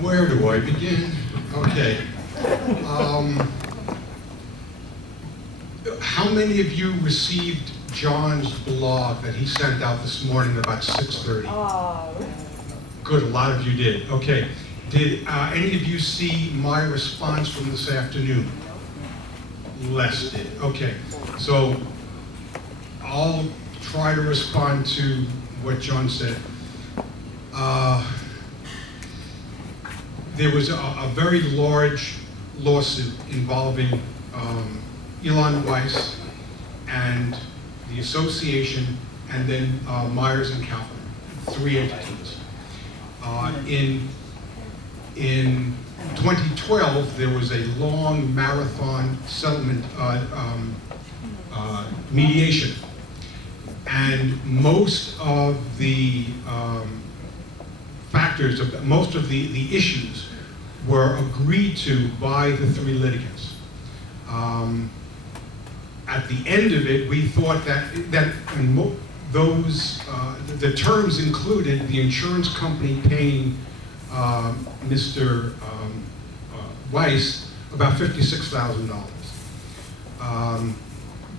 Where do I begin? Okay. How many of you received John's blog that he sent out this morning about 6:30? Good, a lot of you did. Okay. Did any of you see my response from this afternoon? Less did. Okay. So I'll try to respond to what John said. There was a very large lawsuit involving Elon Weiss and the association, and then Myers and Kaufman, 3 entities. In 2012, there was a long marathon settlement mediation, and most of the factors, most of the issues were agreed to by the 3 litigants. At the end of it, we thought that the terms included the insurance company paying Mr. Weiss about $56,000.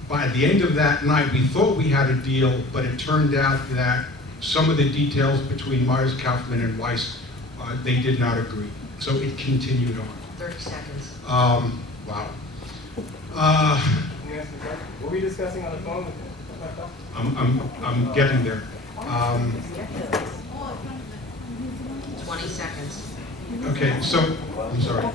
By the end of that night, we thought we had a deal, but it turned out that some of the details between Myers, Kaufman, and Weiss, they did not agree. So it continued on. 30 seconds. Wow. Were we discussing on the phone? I'm getting there. 20 seconds. Okay, so, I'm sorry.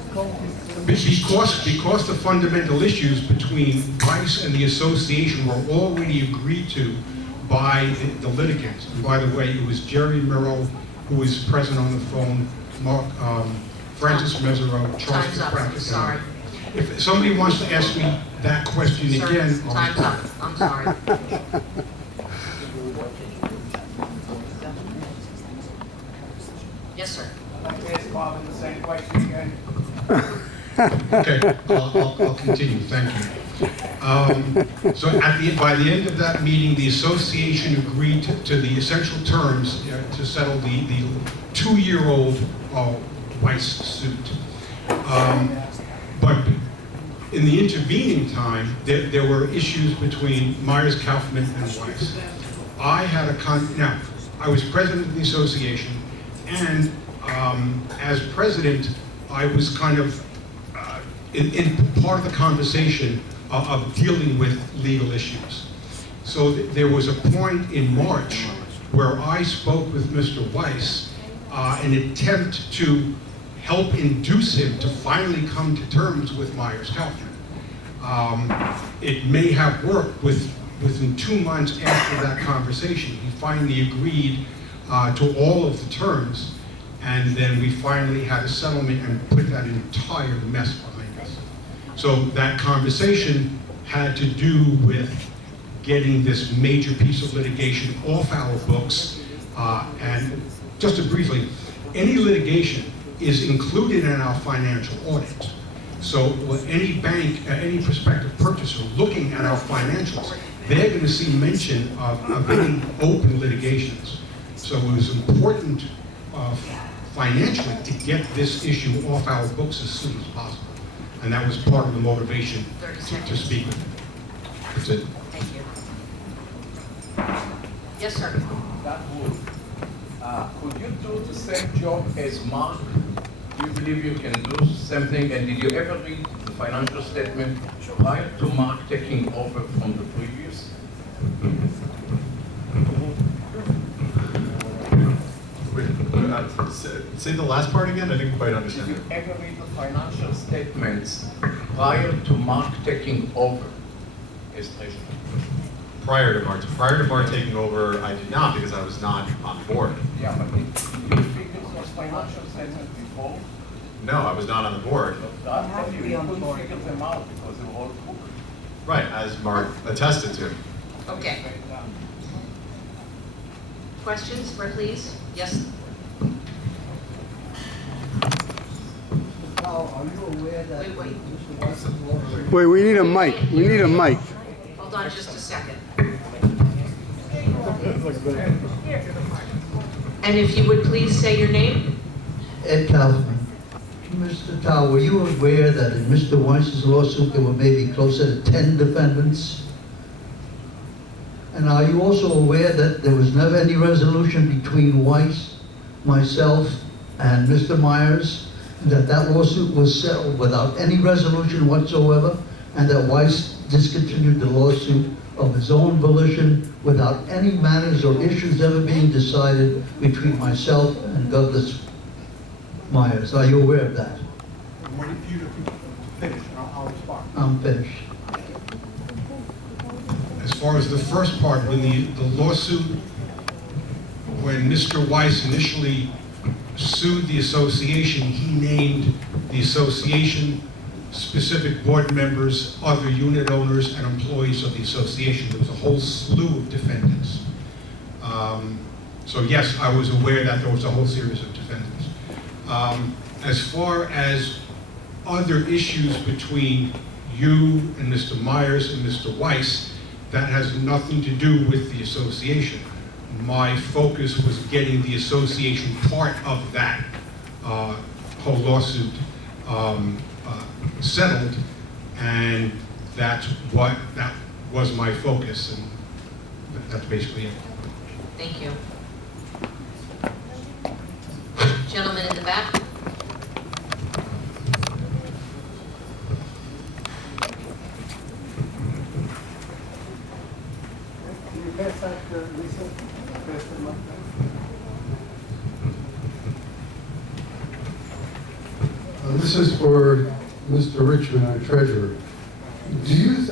Because the fundamental issues between Weiss and the association were already agreed to by the litigants. And by the way, it was Jerry Murrow who was present on the phone, Mark, Francis Mesereau, Charles Time's up. Pratt. Sorry. If somebody wants to ask me that question Sir, again, time's up. I'm sorry. Yes, sir. I'd like to ask Bob the same question again. Okay, I'll continue, thank you. So by the end of that meeting, the association agreed to the essential terms to settle the 2-year-old Weiss suit. But in the intervening time, there were issues between Myers, Kaufman, and Weiss. Now, I was president of the association, and as president, I was kind of in part of the conversation of dealing with legal issues. So there was a point in March where I spoke with Mr. Weiss in an attempt to help induce him to finally come to terms with Myers Kaufman. It may have worked within 2 months after that conversation. He finally agreed to all of the terms, and then we finally had a settlement and put that entire mess behind us. So that conversation had to do with getting this major piece of litigation off our books. And just to briefly, any litigation is included in our financial audit. So any bank, any prospective purchaser looking at our financials, they're going to see mention of any open litigations. So it was important financially to get this issue off our books as soon as possible. And that was part of the motivation to speak with him. That's it. Thank you. Yes, sir. That would. Could you do the same job as Mark? Do you believe you can do something? And did you ever read the financial statement prior to Mark taking over from the previous? Say the last part again? I didn't quite Did understand you it. ever read the financial statements prior to Mark taking over as treasurer? Prior to Mark taking over, I did not because I was not on board. Yeah, but did you figure those financial statements before? No, I was not on the board. That you couldn't figure them out because they were all crooked. Right, as Mark attested to. Okay. Questions, please? Yes. Are you aware that Wait. Mr. Weiss is already... Wait, we need a mic. We need a mic. Hold on just a second. And if you would please say your name? Ed Kaufman. Mr. Tao, were you aware that in Mr. Weiss's lawsuit there were maybe closer to 10 defendants? And are you also aware that there was never any resolution between Weiss, myself, and Mr. Myers, and that lawsuit was settled without any resolution whatsoever, and that Weiss discontinued the lawsuit of his own volition without any matters or issues ever being decided between myself and Douglas Myers? Are you aware of that? I'm waiting for you to finish, and I'll respond. I'm finished. As far as the first part, when the lawsuit, when Mr. Weiss initially sued the association, he named the association, specific board members, other unit owners, and employees of the association. There was a whole slew of defendants. So yes, I was aware that there was a whole series of defendants. As far as other issues between you and Mr. Myers and Mr. Weiss, that has nothing to do with the association. My focus was getting the association part of that whole lawsuit settled, and that was my focus, and that's basically it. Thank you. Gentleman in the back. Can you pass that to Lisa? Pass them up. This is for Mr. Richmond, our treasurer.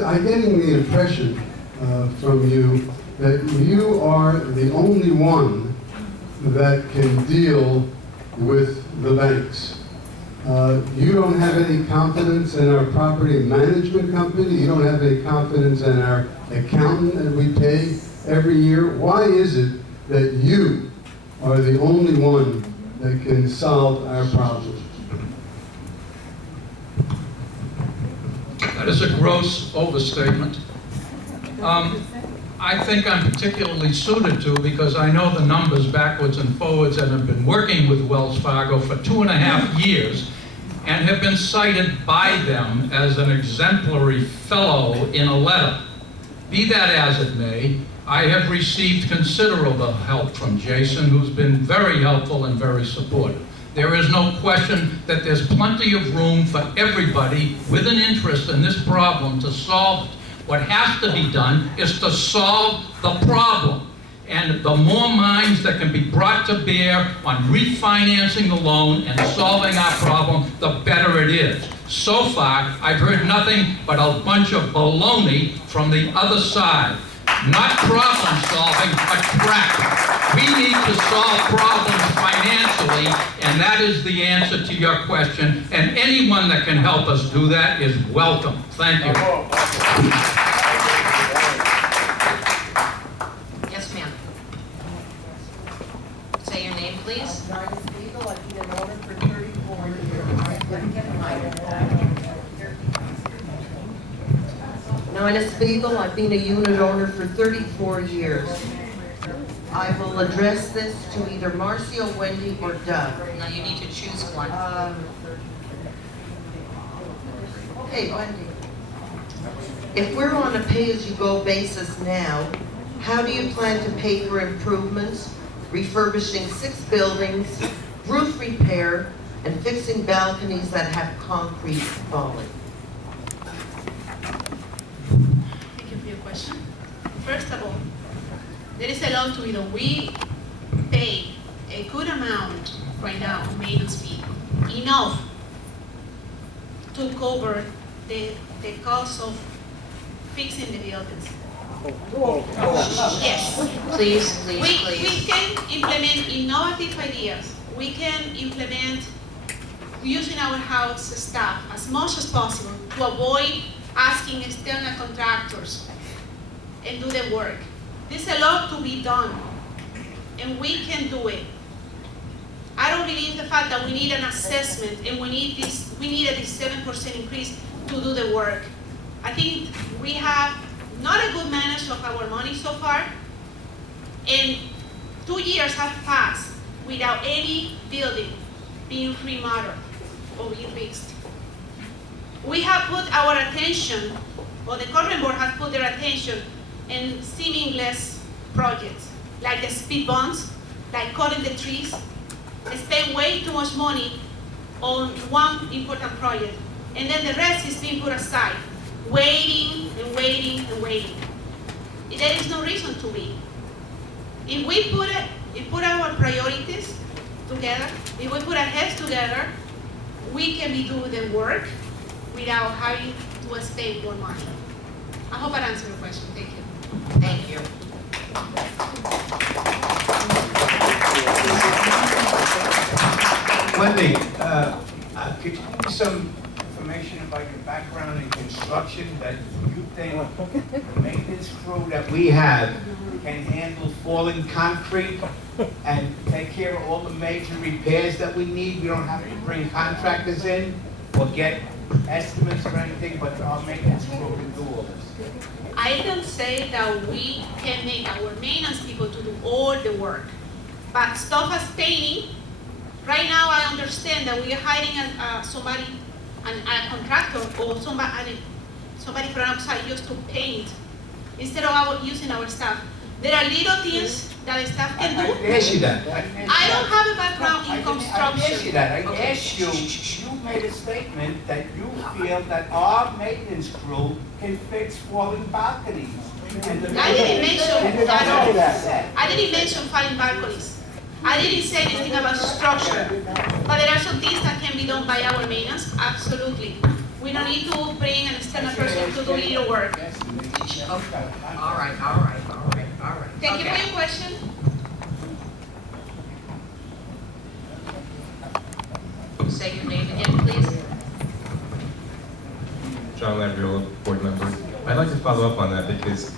I'm getting the impression from you that you are the only one that can deal with the banks. You don't have any confidence in our property management company. You don't have any confidence in our accountant that we pay every year. Why is it that you are the only one that can solve our problem? That is a gross overstatement. I think I'm particularly suited to because I know the numbers backwards and forwards and have been working with Wells Fargo for 2.5 years and have been cited by them as an exemplary fellow in a letter. Be that as it may, I have received considerable help from Jason, who's been very helpful and very supportive. There is no question that there's plenty of room for everybody with an interest in this problem to solve it. What has to be done is to solve the problem. And the more minds that can be brought to bear on refinancing the loan and solving our problem, the better it is. So far, I've heard nothing but a bunch of baloney from the other side. Not problem solving, but crap. We need to solve problems financially, and that is the answer to your question. And anyone that can help us do that is welcome. Thank you. Yes, ma'am. Say your name, please. Nine Spiegel, I've been an owner for 34 years. Nina Spiegel, I've been a unit owner for 34 years. I will address this to either Marcio, Wendy, or Doug. Now you need to choose one. Okay, Wendy. If we're on a pay-as-you-go basis now, how do you plan to pay for improvements, refurbishing 6 buildings, roof repair, and fixing balconies that have concrete falling? Thank you for your question. First of all, there is a loan to be done. We pay a good amount right now on maintenance fee, enough to cover the cost of fixing the buildings. Yes. Please, please, We please. can implement innovative ideas. We can implement using our house staff as much as possible to avoid asking external contractors and do the work. There's a lot to be done, and we can do it. I don't believe the fact that we need an assessment and we needed this 7% increase to do the work. I think we have not a good management of our money so far, and 2 years have passed without any building being remodeled or being fixed. We have put our attention, or the current board has put their attention in seamless projects, like the speed bumps, like cutting the trees, and spend way too much money on one important project. And then the rest is being put aside, waiting and waiting and waiting. There is no reason to be. If we put our priorities together, if we put our heads together, we can be doing the work without having to spend more money. I hope I answered your question. Thank you. Thank you. Wendy, could you give me some information about your background in construction that you think the maintenance crew that we have can handle falling concrete and take care of all the major repairs that we need? We don't have to bring contractors in or get estimates or anything, but our maintenance crew can do all this. I don't say that we can make our maintenance people to do all the work, but stuff as painting. Right now, I understand that we are hiring a contractor or somebody from outside just to paint instead of using our staff. There are little things that the staff can do. I asked you that. I don't have a background in construction. I asked you that. I asked you, you made a statement that you feel that our maintenance crew can fix falling balconies. I didn't mention that. I didn't mention falling balconies. I didn't say anything about structure, but there are some things that can be done by our maintenance, absolutely. We don't need to bring an external person to do little work. Okay. All right. Thank you for your question. Say your name again, please. John Lambriola, board member. I'd like to follow up on that because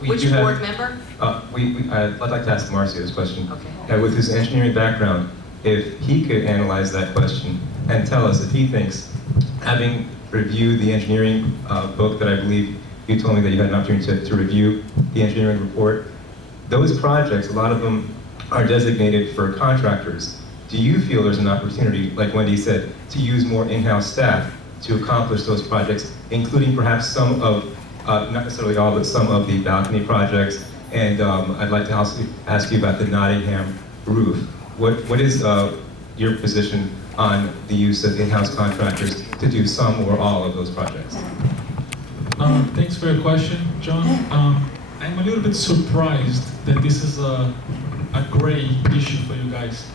we Which do have, board member? I'd like to ask Marcio this question. Okay. With his engineering background, if he could analyze that question and tell us if he thinks, having reviewed the engineering book that I believe you told me that you had an opportunity to review the engineering report, those projects, a lot of them are designated for contractors. Do you feel there's an opportunity, like Wendy said, to use more in-house staff to accomplish those projects, including perhaps some of, not necessarily all, but some of the balcony projects? And I'd like to also ask you about the Nottingham roof. What is your position on the use of in-house contractors to do some or all of those projects? Thanks for your question, John. I'm a little bit surprised that this is a gray issue for you guys.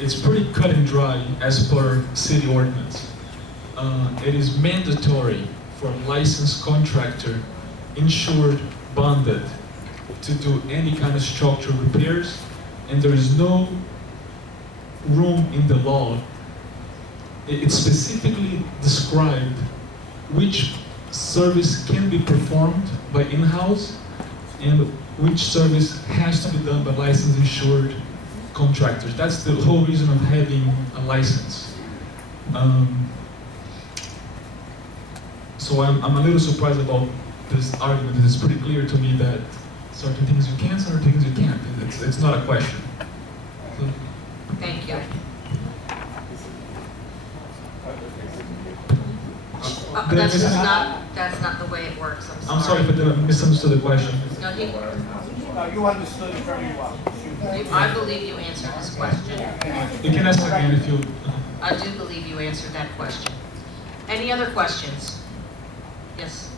It's pretty cut and dry as per city ordinance. It is mandatory for a licensed contractor, insured, bonded, to do any kind of structural repairs, and there is no room in the law. It's specifically described which service can be performed by in-house and which service has to be done by licensed insured contractors. That's the whole reason of having a license. So I'm a little surprised about this argument. It's pretty clear to me that certain things you can, certain things you can't. It's not a question. So, Thank you. That's not the way it works. I'm sorry if I misunderstood the question. No, No, you understood it very well. I believe you answered this question. You can ask again if you... I do believe you answered that question. Any other questions? Yes.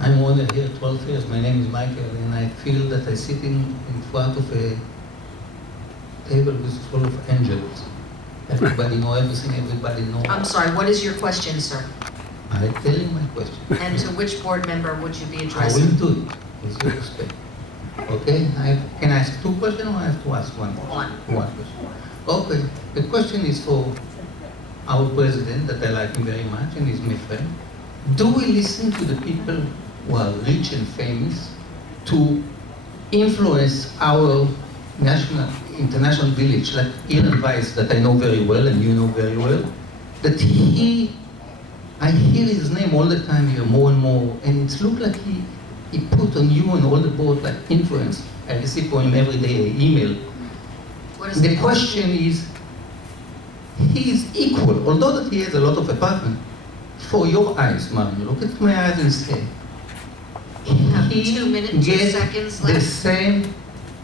I'm one here 12 years. My name is Michael, and I feel that I'm sitting in front of a table with full of angels. Everybody know everything, everybody know. I'm sorry, what is your question, sir? I tell you my question. And to which board member would you be I addressing? will do it, with your respect. Okay, can I ask two questions or I have to ask one? One question. Okay, the question is for our president, that I like him very much, and he's my friend. Do we listen to the people who are rich and famous to influence our international village, like Elon Weiss, that I know very well and you know very well, that I hear his name all the time here, more and more, and it looks like he put on you and all the board like influence. I receive from him every day an email. What is The question is, he is equal, although that he has a lot of apartment. For your eyes, ma'am, look at my eyes and say, You have he 2 minutes, 2 gets seconds the left. same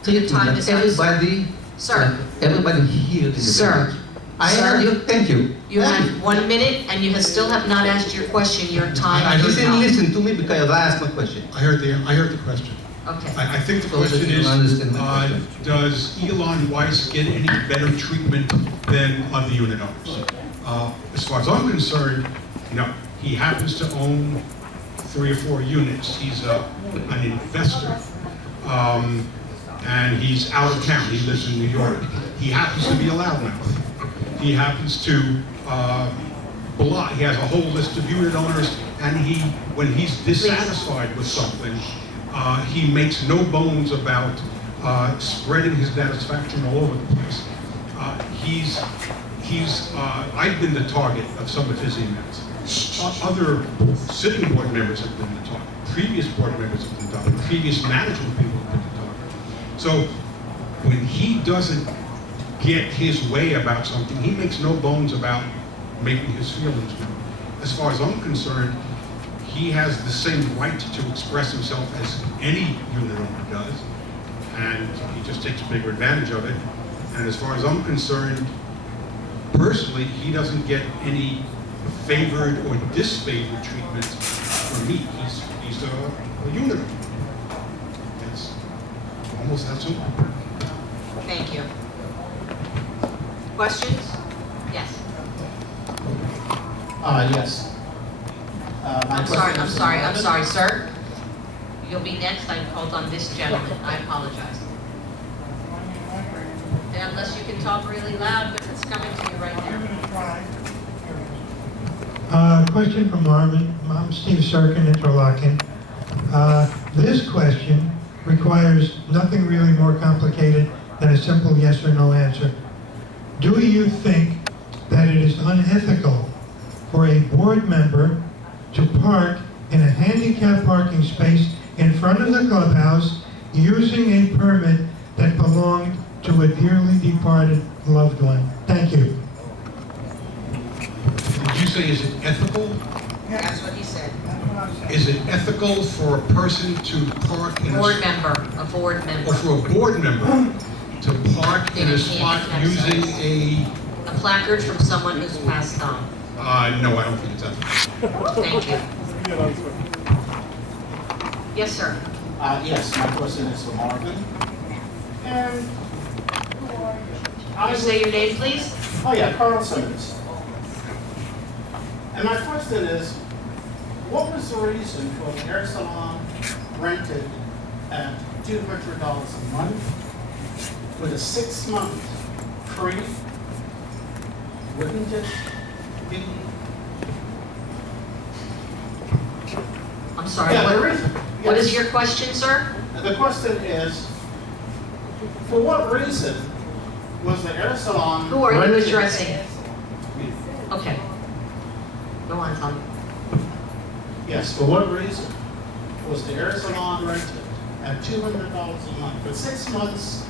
Your time treatment is that up, sir. everybody, Sir, everybody here in the Sir. village. I Sir. heard you, thank you. you have 1 minute and you still have not asked your question. Your time I is heard You didn't up. listen to me because I asked my question. I heard the question. Okay. I think the So that question you is, understand my question. does Elon Weiss get any better treatment than other unit owners? As far as I'm concerned, no. He happens to own 3 or 4 units. He's an investor. And he's out of town. He lives in New York. He happens to be a loudmouth. He happens to he has a whole list of unit owners, and when he's dissatisfied with something, he makes no bones about spreading his dissatisfaction all over the place. I've been the target of some of his emails. Other sitting board members have been the target. Previous board members have been the target. Previous management people have been the target. So when he doesn't get his way about something, he makes no bones about making his feelings known. As far as I'm concerned, he has the same right to express himself as any unit owner does, and he just takes bigger advantage of it. And as far as I'm concerned, personally, he doesn't get any favored or disfavored treatment from me. He's a unit owner. It's almost that simple. Thank you. Questions? Yes. Yes. I'm sorry, sir. You'll be next. I called on this gentleman. I apologize. And unless you can talk really loud, but it's coming to you right now. Question from Marvin. I'm Steve Serkin, Interlochen. This question requires nothing really more complicated than a simple yes or no answer. Do you think that it is unethical for a board member to park in a handicap parking space in front of the clubhouse using a permit that belonged to a dearly departed loved one? Thank you. Did you say, is it ethical? That's what he said. Is it ethical for a person to park in Board member, a board member. or for a board member to park in a spot using a? A placard from someone who's passed on. No, I don't think it's ethical. Thank you. Yes, sir. Yes, my question is for Marvin. And Can you say your name, please? oh yeah, Carl Simmons. And my question is, what was the reason for the hair salon rented at $200 a month with a 6-month free? Wouldn't it be? I'm sorry. Yeah, what- the reason. What yes. is your question, sir? The question is, for what reason was the hair salon? Who are you rented- addressing? Okay. Go on, Tom. Yes, for what reason was the hair salon rented at $200 a month for 6 months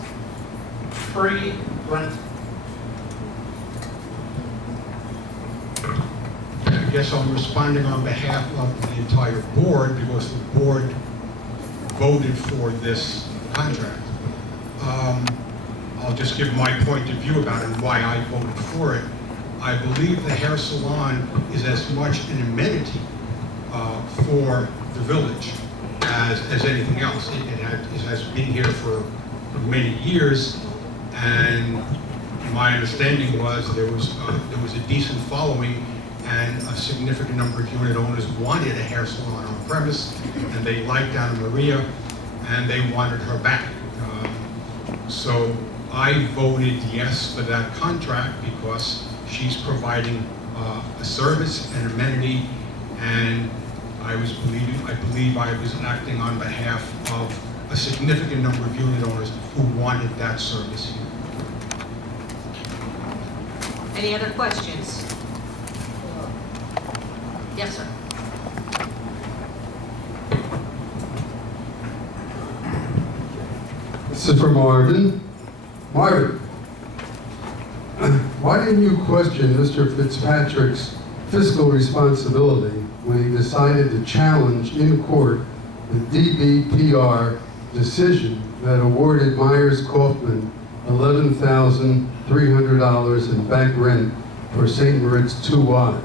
free rent? I guess I'm responding on behalf of the entire board because the board voted for this contract. I'll just give my point of view about it and why I voted for it. I believe the hair salon is as much an amenity for the village as anything else. It has been here for many years, and my understanding was there was a decent following, and a significant number of unit owners wanted a hair salon on premise, and they liked Anna Maria, and they wanted her back. So I voted yes for that contract because she's providing a service and amenity, and I believe I was acting on behalf of a significant number of unit owners who wanted that service. Any other questions? Yes, sir. This is for Marvin. Marvin, why didn't you question Mr. Fitzpatrick's fiscal responsibility when he decided to challenge in court the DBPR decision that awarded Myers Kaufman $11,300 in back rent for St. Moritz 2Y?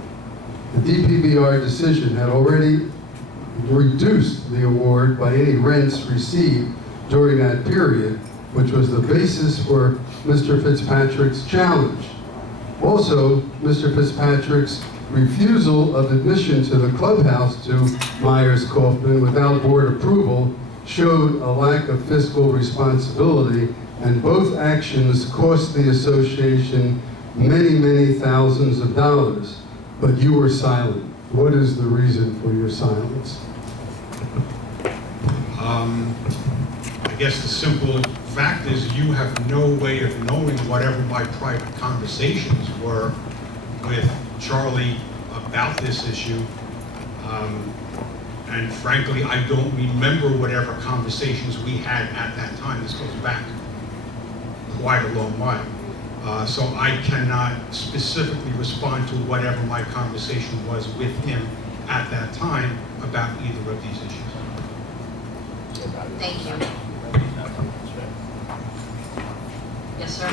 The DPPR decision had already reduced the award by any rents received during that period, which was the basis for Mr. Fitzpatrick's challenge. Also, Mr. Fitzpatrick's refusal of admission to the clubhouse to Myers Kaufman without board approval showed a lack of fiscal responsibility, and both actions cost the association many, many thousands of dollars. But you were silent. What is the reason for your silence? I guess the simple fact is you have no way of knowing whatever my private conversations were with Charlie about this issue. And frankly, I don't remember whatever conversations we had at that time. This goes back quite a long while. So I cannot specifically respond to whatever my conversation was with him at that time about either of these issues. Thank you. Yes, sir?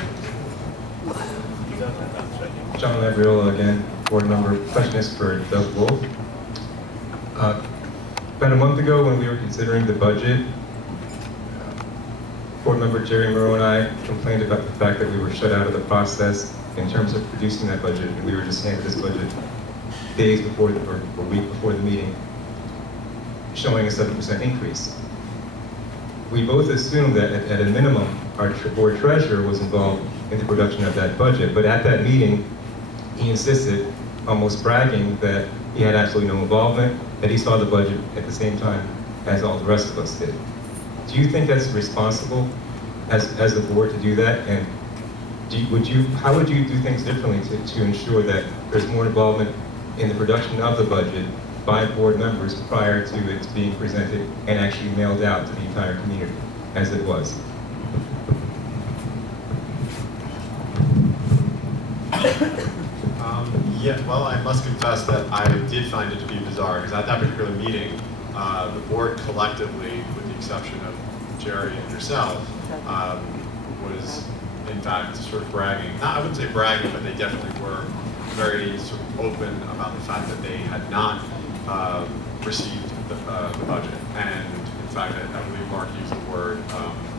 John Labriola again, board member. Question is for Doug Wolf. About a month ago when we were considering the budget, board member Jerry Moreau and I complained about the fact that we were shut out of the process in terms of producing that budget, and we were just handed this budget days before, or a week before the meeting, showing a 7% increase. We both assumed that at a minimum, our board treasurer was involved in the production of that budget, but at that meeting, he insisted, almost bragging, that he had absolutely no involvement, that he saw the budget at the same time as all the rest of us did. Do you think that's responsible as the board to do that? And how would you do things differently to ensure that there's more involvement in the production of the budget by board members prior to it being presented and actually mailed out to the entire community as it was? Yeah, well, I must confess that I did find it to be bizarre, because at that particular meeting, the board collectively, with the exception of Jerry and yourself, was in fact sort of bragging. I wouldn't say bragging, but they definitely were very sort of open about the fact that they had not received the budget. And in fact, I believe Mark used the word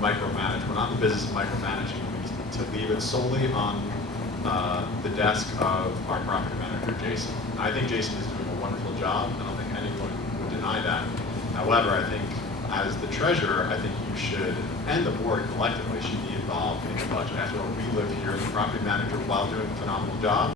micromanage. We're not in the business of micromanaging. We need to leave it solely on the desk of our property manager, Jason. I think Jason is doing a wonderful job. I don't think anyone would deny that. However, I think as the treasurer, I think you should, and the board collectively, should be involved in the budget. After all, we live here, the property manager, while doing a phenomenal job,